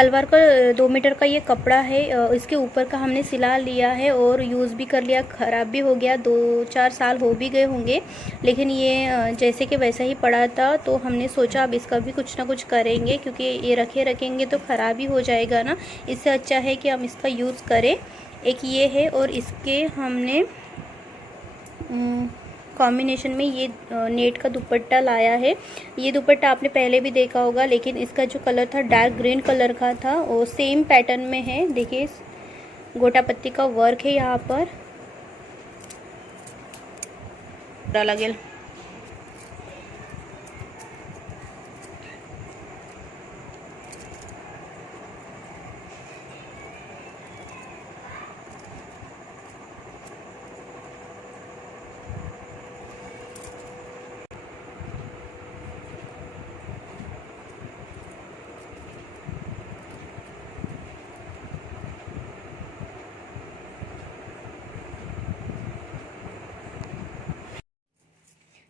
सलवार का 2 मीटर का ये कपड़ा है। इसके ऊपर का हमने सिला लिया है और यूज़ भी कर लिया। ख़राब भी हो गया, 2-4 साल हो भी गए होंगे, लेकिन ये जैसे कि वैसा ही पड़ा था। तो हमने सोचा अब इसका भी कुछ ना कुछ करेंगे, क्योंकि ये रखेंगे तो ख़राब ही हो जाएगा ना। इससे अच्छा है कि हम इसका यूज़ करें। एक ये है, और इसके हमने कॉम्बिनेशन में ये नेट का दुपट्टा लाया है। ये दुपट्टा आपने पहले भी देखा होगा, लेकिन इसका जो कलर था डार्क ग्रीन कलर का था, और सेम पैटर्न में है। देखिए गोटा पत्ती का वर्क है यहाँ पर लगेल।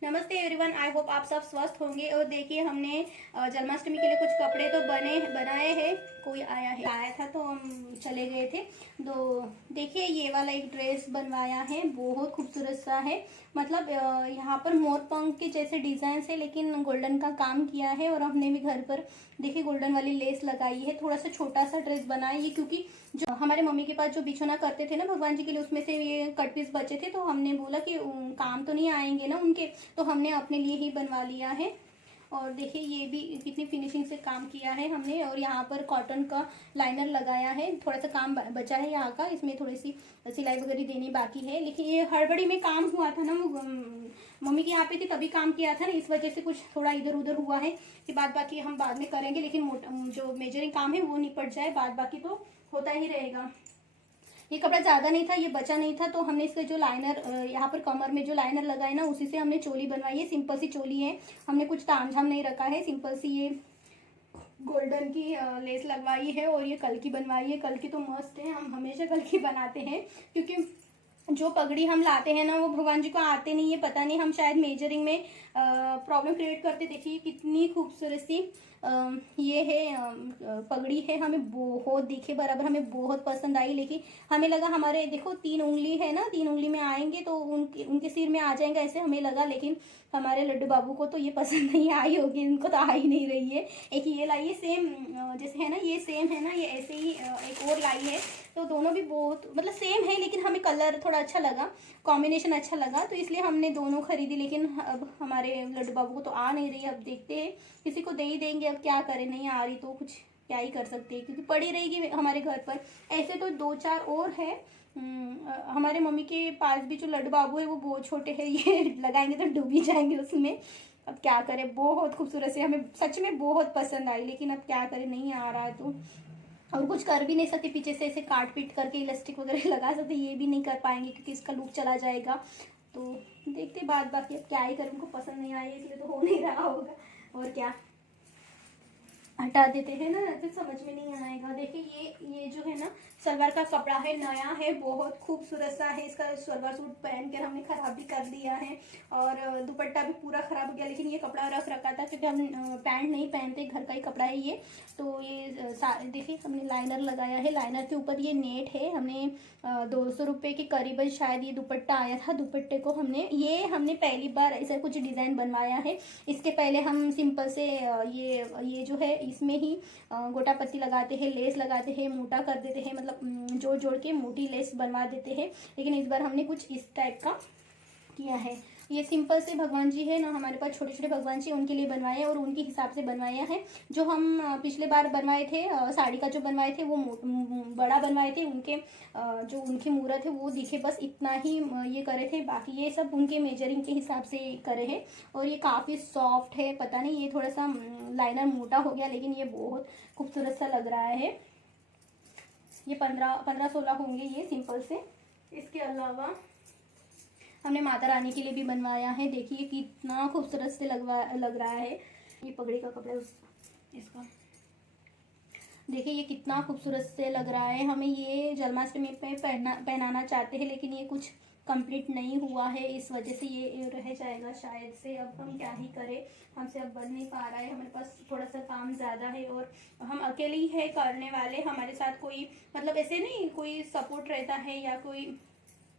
नमस्ते एवरीवन, आई होप आप सब स्वस्थ होंगे। और देखिए हमने जन्माष्टमी के लिए कुछ कपड़े तो बनाए हैं। कोई आया था तो हम चले गए थे। तो देखिए ये वाला एक ड्रेस बनवाया है, बहुत खूबसूरत सा है। मतलब यहाँ पर मोर पंख के जैसे डिजाइन है, लेकिन गोल्डन का काम किया है। और हमने भी घर पर देखिए गोल्डन वाली लेस लगाई है। थोड़ा सा छोटा सा ड्रेस बना है ये, क्योंकि जो हमारे मम्मी के पास जो बिछोना करते थे ना भगवान जी के लिए, उसमें से ये कट पीस बचे थे। तो हमने बोला कि काम तो नहीं आएंगे ना उनके, तो हमने अपने लिए ही बनवा लिया है। और देखिए ये भी कितनी फिनिशिंग से काम किया है हमने। और यहाँ पर कॉटन का लाइनर लगाया है। थोड़ा सा काम बचा है यहाँ का, इसमें थोड़ी सी सिलाई वगैरह देनी बाकी है। लेकिन ये हड़बड़ी में काम हुआ था ना, वो मम्मी के यहाँ पे थी तभी काम किया था ना, इस वजह से कुछ थोड़ा इधर उधर हुआ है। कि बाद बाकी हम बाद में करेंगे, लेकिन जो मेजरिंग काम है वो निपट जाए, बाद बाकी तो होता ही रहेगा। ये कपड़ा ज़्यादा नहीं था, ये बचा नहीं था, तो हमने इसका जो लाइनर यहाँ पर कमर में जो लाइनर लगाए ना, उसी से हमने चोली बनवाई है। सिंपल सी चोली है, हमने कुछ तामझाम नहीं रखा है। सिंपल सी ये गोल्डन की लेस लगवाई है, और ये कल की बनवाई है। कल की तो मस्त है, हम हमेशा कल की बनाते हैं, क्योंकि जो पगड़ी हम लाते हैं ना वो भगवान जी को आते नहीं है। पता नहीं, हम शायद मेजरिंग में प्रॉब्लम क्रिएट करते। देखिए कितनी खूबसूरत सी ये है पगड़ी है। हमें बहुत दिखे बराबर, हमें बहुत पसंद आई। लेकिन हमें लगा हमारे देखो 3 उंगली है ना, 3 उंगली में आएंगे तो उनके सिर में आ जाएंगे, ऐसे हमें लगा। लेकिन हमारे लड्डू बाबू को तो ये पसंद नहीं आई होगी, इनको तो आ ही नहीं रही है। एक ये लाई है सेम जैसे है ना, ये सेम है ना, ये ऐसे ही एक और लाई है। तो दोनों भी बहुत मतलब सेम है, लेकिन हमें कलर थोड़ा अच्छा लगा, कॉम्बिनेशन अच्छा लगा, तो इसलिए हमने दोनों खरीदी। लेकिन अब हमारे लड्डू बाबू को तो आ नहीं रही है। अब देखते हैं, किसी को दे ही देंगे। अब क्या करें, नहीं आ रही तो कुछ क्या ही कर सकते हैं, क्योंकि पड़ी रहेगी हमारे घर पर। ऐसे तो 2-4 और है हमारे मम्मी के पास भी। जो लड्डू बाबू है वो बहुत छोटे हैं, ये लगाएंगे तो डूब ही जाएंगे उसमें। अब क्या करें, बहुत खूबसूरत से हमें सच में बहुत पसंद आई, लेकिन अब क्या करें, नहीं आ रहा है तो और कुछ कर भी नहीं सकते। पीछे से ऐसे काट पीट करके इलास्टिक वगैरह लगा सकते, ये भी नहीं कर पाएंगे, क्योंकि इसका लुक चला जाएगा। तो देखते बाद बाकी अब क्या ही करें, उनको पसंद नहीं आएगा इसलिए तो हो नहीं रहा होगा, और क्या हटा देते हैं ना, फिर समझ में नहीं आएगा। देखिए ये जो है ना सलवार का कपड़ा है, नया है, बहुत खूबसूरत सा है। इसका सलवार सूट पहन कर हमने खराब भी कर दिया है, और दुपट्टा भी पूरा खराब हो गया। लेकिन ये कपड़ा रख रखा था, क्योंकि हम पैंट नहीं पहनते, घर का ही कपड़ा है ये। तो ये देखिए हमने लाइनर लगाया है, लाइनर के ऊपर ये नेट है। हमने 200 रुपये के करीबन शायद ये दुपट्टा आया था। दुपट्टे को हमने पहली बार ऐसा कुछ डिज़ाइन बनवाया है। इसके पहले हम सिंपल से ये जो है इसमें ही गोटा पत्ती लगाते हैं, लेस लगाते हैं, मोटा कर देते हैं, मतलब जोड़ जोड़ के मोटी लेस बनवा देते हैं। लेकिन इस बार हमने कुछ इस टाइप का किया है। ये सिंपल से भगवान जी है ना, हमारे पास छोटे छोटे भगवान जी, उनके लिए बनवाए हैं और उनके हिसाब से बनवाया है। जो हम पिछले बार बनवाए थे साड़ी का जो बनवाए थे वो बड़ा बनवाए थे। उनके जो उनकी मूर्त है वो दिखे, बस इतना ही ये करे थे। बाकी ये सब उनके मेजरिंग के हिसाब से करे हैं। और ये काफ़ी सॉफ्ट है, पता नहीं ये थोड़ा सा लाइनर मोटा हो गया, लेकिन ये बहुत खूबसूरत सा लग रहा है। ये 15-16 होंगे ये सिंपल से। इसके अलावा हमने माता रानी के लिए भी बनवाया है। देखिए कितना खूबसूरत से लग रहा है। ये पगड़ी का कपड़ा इसका देखिए ये कितना खूबसूरत से लग रहा है। हमें ये जन्माष्टमी पे पहनाना चाहते हैं, लेकिन ये कुछ कंप्लीट नहीं हुआ है, इस वजह से ये रह जाएगा शायद से। अब हम क्या ही करें, हमसे अब बन नहीं पा रहा है, हमारे पास थोड़ा सा काम ज़्यादा है और हम अकेले ही है करने वाले। हमारे साथ कोई मतलब ऐसे नहीं कोई सपोर्ट रहता है या कोई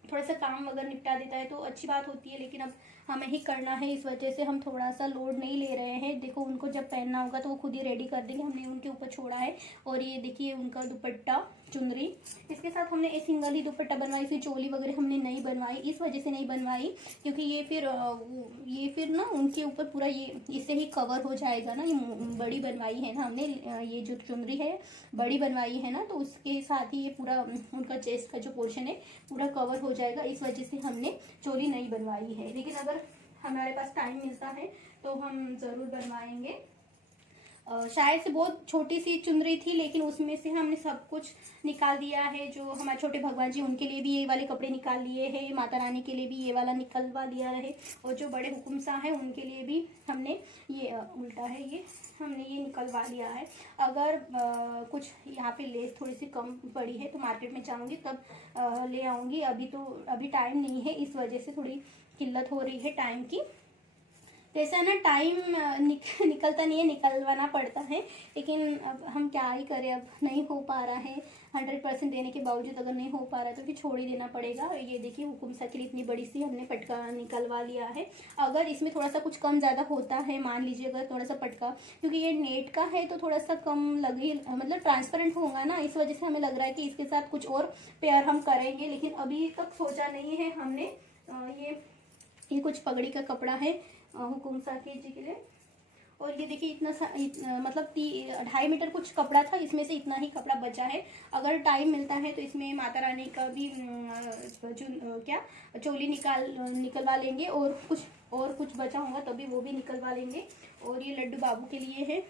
थोड़ा सा काम वगैरह निपटा देता है तो अच्छी बात होती है, लेकिन अब हमें ही करना है, इस वजह से हम थोड़ा सा लोड नहीं ले रहे हैं। देखो उनको जब पहनना होगा तो वो खुद ही रेडी कर देंगे, हमने उनके ऊपर छोड़ा है। और ये देखिए उनका दुपट्टा चुनरी, इसके साथ हमने एक सिंगल ही दुपट्टा बनवाई, इसकी चोली वगैरह हमने नहीं बनवाई। इस वजह से नहीं बनवाई क्योंकि ये फिर ना उनके ऊपर पूरा ये इससे ही कवर हो जाएगा ना। ये बड़ी बनवाई है ना हमने, ये जो चुनरी है बड़ी बनवाई है ना, तो उसके साथ ही ये पूरा उनका चेस्ट का जो पोर्शन है पूरा कवर हो जाएगा, इस वजह से हमने चोली नहीं बनवाई है। लेकिन अगर हमारे पास टाइम मिलता है तो हम ज़रूर बनवाएंगे। शायद से बहुत छोटी सी चुनरी थी, लेकिन उसमें से हमने सब कुछ निकाल दिया है। जो हमारे छोटे भगवान जी उनके लिए भी ये वाले कपड़े निकाल लिए हैं, माता रानी के लिए भी ये वाला निकलवा दिया है, और जो बड़े हुकुम शाह हैं उनके लिए भी हमने ये उल्टा है ये हमने ये निकलवा लिया है। अगर कुछ यहाँ पे लेस थोड़ी सी कम पड़ी है तो मार्केट में जाऊँगी तब ले आऊँगी। अभी टाइम नहीं है, इस वजह से थोड़ी किल्लत हो रही है टाइम की। जैसा ना टाइम निकलता नहीं है, निकलवाना पड़ता है, लेकिन अब हम क्या ही करें, अब नहीं हो पा रहा है। 100% देने के बावजूद अगर नहीं हो पा रहा तो फिर छोड़ ही देना पड़ेगा। ये देखिए हुकुम सा के लिए इतनी बड़ी सी हमने पटका निकलवा लिया है। अगर इसमें थोड़ा सा कुछ कम ज़्यादा होता है, मान लीजिए अगर थोड़ा सा पटका, क्योंकि ये नेट का है तो थोड़ा सा कम लगे, मतलब ट्रांसपेरेंट होगा ना, इस वजह से हमें लग रहा है कि इसके साथ कुछ और पेयर हम करेंगे, लेकिन अभी तक सोचा नहीं है हमने। ये कुछ पगड़ी का कपड़ा है हुकुम साकिब जी के लिए, और ये देखिए मतलब 2.5 मीटर कुछ कपड़ा था, इसमें से इतना ही कपड़ा बचा है। अगर टाइम मिलता है तो इसमें माता रानी का भी चोली निकलवा लेंगे, और कुछ बचा होगा तभी वो भी निकलवा लेंगे। और ये लड्डू बाबू के लिए है,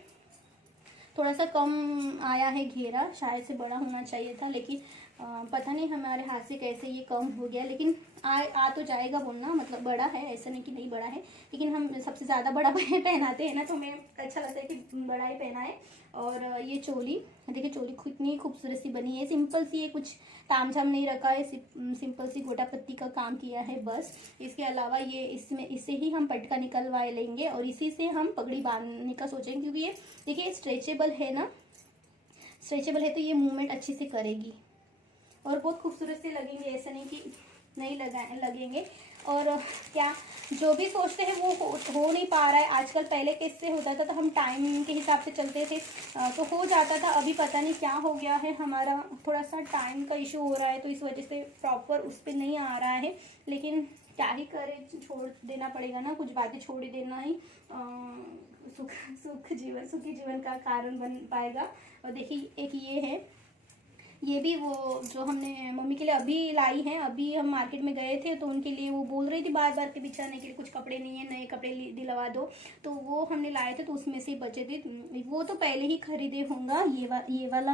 थोड़ा सा कम आया है घेरा, शायद से बड़ा होना चाहिए था, लेकिन पता नहीं हमारे हाथ से कैसे ये कम हो गया। लेकिन आ तो जाएगा बोलना, मतलब बड़ा है, ऐसा नहीं कि नहीं बड़ा है, लेकिन हम सबसे ज़्यादा बड़ा पहनाते हैं ना, तो हमें अच्छा लगता है कि बड़ा ही पहना है। और ये चोली देखिए, चोली इतनी खूबसूरत सी बनी है, सिंपल सी है, कुछ तामझाम नहीं रखा है, सिंपल सी गोटा पत्ती का काम किया है बस। इसके अलावा ये इससे ही हम पटका निकलवा लेंगे और इसी से हम पगड़ी बांधने का सोचेंगे, क्योंकि ये देखिए स्ट्रेचेबल है ना, स्ट्रेचेबल है तो ये मूवमेंट अच्छे से करेगी और बहुत खूबसूरत से लगेंगे, ऐसा नहीं कि नहीं लगेंगे। और क्या जो भी सोचते हैं वो हो नहीं पा रहा है आजकल। पहले कैसे होता था तो हम टाइम के हिसाब से चलते थे तो हो जाता था, अभी पता नहीं क्या हो गया है, हमारा थोड़ा सा टाइम का इशू हो रहा है, तो इस वजह से प्रॉपर उस पर नहीं आ रहा है। लेकिन क्या ही करें, छोड़ देना पड़ेगा ना, कुछ बातें छोड़ ही देना ही सुखी जीवन का कारण बन पाएगा। और देखिए एक ये है, ये भी वो जो हमने मम्मी के लिए अभी लाई हैं, अभी हम मार्केट में गए थे तो उनके लिए वो बोल रही थी बार बार के बिछाने के लिए कुछ कपड़े नहीं है, नए कपड़े दिलवा दो, तो वो हमने लाए थे, तो उसमें से बचे थे, वो तो पहले ही खरीदे होंगे। ये वाला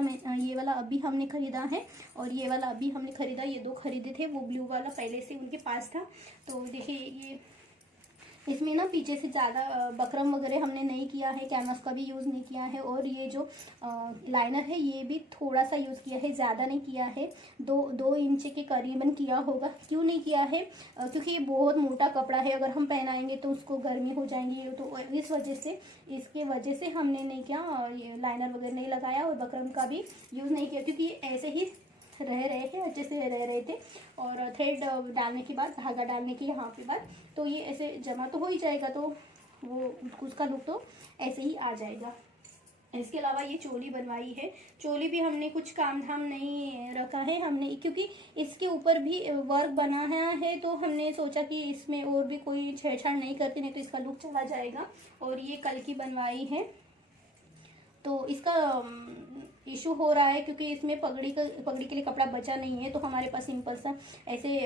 अभी हमने खरीदा है, और ये वाला अभी हमने खरीदा, ये 2 खरीदे थे, वो ब्लू वाला पहले से उनके पास था। तो देखिए ये इसमें ना पीछे से ज़्यादा बकरम वगैरह हमने नहीं किया है, कैनवास का भी यूज़ नहीं किया है, और ये जो लाइनर है ये भी थोड़ा सा यूज़ किया है, ज़्यादा नहीं किया है, 2 इंच के करीबन किया होगा। क्यों नहीं किया है, क्योंकि ये बहुत मोटा कपड़ा है, अगर हम पहनाएंगे तो उसको गर्मी हो जाएंगी, तो इसके वजह से हमने नहीं किया, ये लाइनर वगैरह नहीं लगाया और बकरम का भी यूज़ नहीं किया, क्योंकि ऐसे ही रह रहे थे, अच्छे से रह रहे थे। और थ्रेड डालने के बाद, धागा डालने के यहाँ पे बाद, तो ये ऐसे जमा तो हो ही जाएगा, तो वो उसका लुक तो ऐसे ही आ जाएगा। इसके अलावा ये चोली बनवाई है, चोली भी हमने कुछ काम धाम नहीं रखा है हमने, क्योंकि इसके ऊपर भी वर्क बना है, तो हमने सोचा कि इसमें और भी कोई छेड़छाड़ नहीं करते, नहीं तो इसका लुक चला जाएगा। और ये कल की बनवाई है, तो इसका इशू हो रहा है क्योंकि इसमें पगड़ी के लिए कपड़ा बचा नहीं है, तो हमारे पास सिंपल सा ऐसे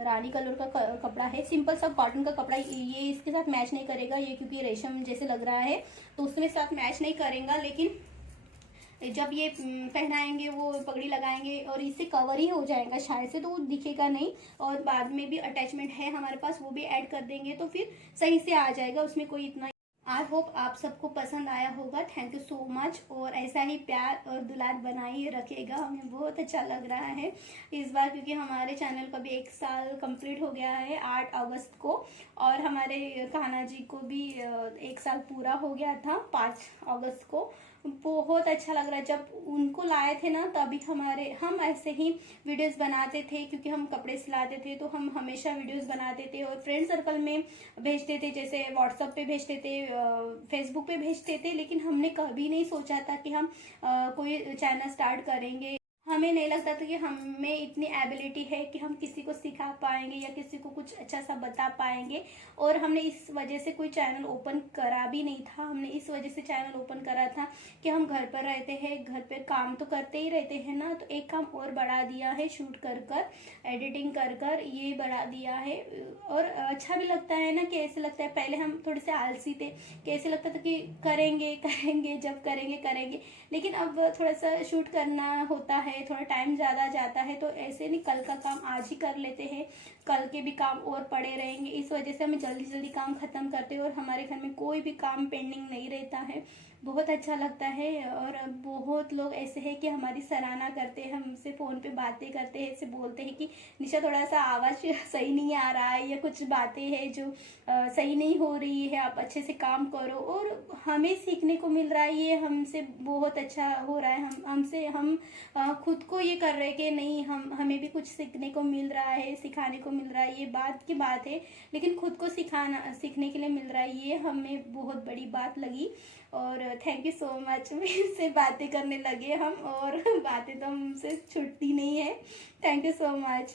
रानी कलर का कपड़ा है, सिंपल सा कॉटन का कपड़ा, ये इसके साथ मैच नहीं करेगा, ये क्योंकि रेशम जैसे लग रहा है तो उसमें साथ मैच नहीं करेगा। लेकिन जब ये पहनाएंगे, वो पगड़ी लगाएंगे और इससे कवर ही हो जाएगा शायद से, तो वो दिखेगा नहीं, और बाद में भी अटैचमेंट है हमारे पास, वो भी ऐड कर देंगे तो फिर सही से आ जाएगा, उसमें कोई इतना आई होप आप सबको पसंद आया होगा। थैंक यू सो मच, और ऐसा ही प्यार और दुलार बनाए रखेगा, हमें बहुत अच्छा लग रहा है इस बार, क्योंकि हमारे चैनल का भी 1 साल कंप्लीट हो गया है 8 अगस्त को, और हमारे कान्हा जी को भी 1 साल पूरा हो गया था 5 अगस्त को। बहुत अच्छा लग रहा है। जब उनको लाए थे ना, तभी हम ऐसे ही वीडियोस बनाते थे, क्योंकि हम कपड़े सिलाते थे तो हम हमेशा वीडियोस बनाते थे और फ्रेंड सर्कल में भेजते थे, जैसे व्हाट्सएप पे भेजते थे, फेसबुक पे भेजते थे। लेकिन हमने कभी नहीं सोचा था कि हम कोई चैनल स्टार्ट करेंगे। हमें नहीं लगता था कि हमें इतनी एबिलिटी है कि हम किसी को सिखा पाएंगे या किसी को कुछ अच्छा सा बता पाएंगे। और हमने इस वजह से कोई चैनल ओपन करा भी नहीं था। हमने इस वजह से चैनल ओपन करा था कि हम घर पर रहते हैं, घर पे काम तो करते ही रहते हैं ना, तो एक काम और बढ़ा दिया है, शूट कर कर, एडिटिंग कर कर ये बढ़ा दिया है। और अच्छा भी लगता है ना, कि ऐसे लगता है, पहले हम थोड़े से आलसी थे, कि ऐसे लगता था कि करेंगे करेंगे, जब करेंगे करेंगे, लेकिन अब थोड़ा सा शूट करना होता है, थोड़ा टाइम ज़्यादा जाता है, तो ऐसे नहीं, कल का काम आज ही कर लेते हैं, कल के भी काम और पड़े रहेंगे। इस वजह से हमें जल्दी जल्दी काम खत्म करते हैं और हमारे घर में कोई भी काम पेंडिंग नहीं रहता है। बहुत अच्छा लगता है। और बहुत लोग ऐसे हैं कि हमारी सराहना करते हैं, हमसे फ़ोन पे बातें करते हैं, ऐसे बोलते हैं कि निशा थोड़ा सा आवाज़ सही नहीं आ रहा है, या कुछ बातें हैं जो सही नहीं हो रही है, आप अच्छे से काम करो। और हमें सीखने को मिल रहा है, ये हमसे बहुत अच्छा हो रहा है। हम खुद को ये कर रहे हैं कि नहीं, हमें भी कुछ सीखने को मिल रहा है, सिखाने को मिल रहा है, ये बात की बात है, लेकिन खुद को सीखने के लिए मिल रहा है, ये हमें बहुत बड़ी बात लगी। और थैंक यू सो मच। मेरे से बातें करने लगे हम, और बातें तो हमसे छूटती नहीं है। Thank you so much.